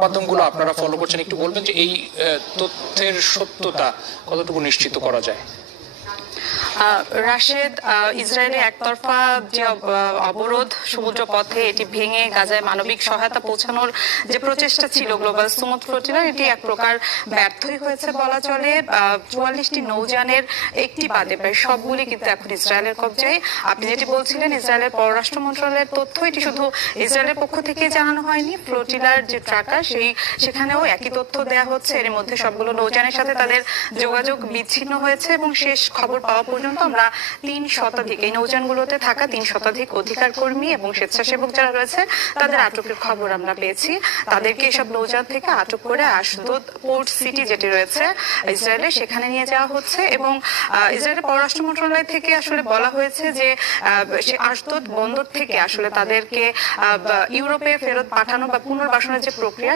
মাধ্যমগুলো আপনারা ফলো করছেন, একটু বলবেন যে এই তথ্যের সত্যতা কতটুকু নিশ্চিত করা যায়? রাশেদ, ইসরায়েলে একতরফা যে অবরোধ সমুদ্র পথে এটি ভেঙে গাজায় মানবিক সহায়তা পৌঁছানোর যে প্রচেষ্টা ছিল গ্লোবাল স্মুথ ফ্লোটিলার, এটি এক প্রকার ব্যর্থই হয়েছে বলা চলে। 44টি নৌযানের একটি বাদে প্রায় সবগুলি কিন্তু এখন ইসরায়েলের কবজায়। আপনি যেটি বলছিলেন ইসরায়েলের পররাষ্ট্র মন্ত্রণালয়ের তথ্য, এটি শুধু ইসরায়েলের পক্ষ থেকে জানানো হয়নি, ফ্লোটিলার যে ট্রাকার সেখানেও একই তথ্য দেওয়া হচ্ছে। এর মধ্যে সবগুলো নৌযানের সাথে তাদের যোগাযোগ বিচ্ছিন্ন হয়েছে এবং শেষ খবর পাওয়া পর্যন্ত আমরা 3 শতাধিক এই নৌযানগুলোতে থাকা 3 শতাধিক অধিকার কর্মী এবং স্বেচ্ছাসেবক যারা রয়েছে তাদের আটকের খবর আমরা পেয়েছি। তাদেরকে এসব নৌযান থেকে আটক করে আশদোদ পোর্ট সিটি যেটি রয়েছে ইসরায়েলে সেখানে নিয়ে যাওয়া হচ্ছে এবং ইসরায়েলের পররাষ্ট্র মন্ত্রণালয় থেকে আসলে বলা হয়েছে যে সে আশদোদ বন্দর থেকে আসলে তাদেরকে ইউরোপে ফেরত পাঠানো বা পুনর্বাসনের যে প্রক্রিয়া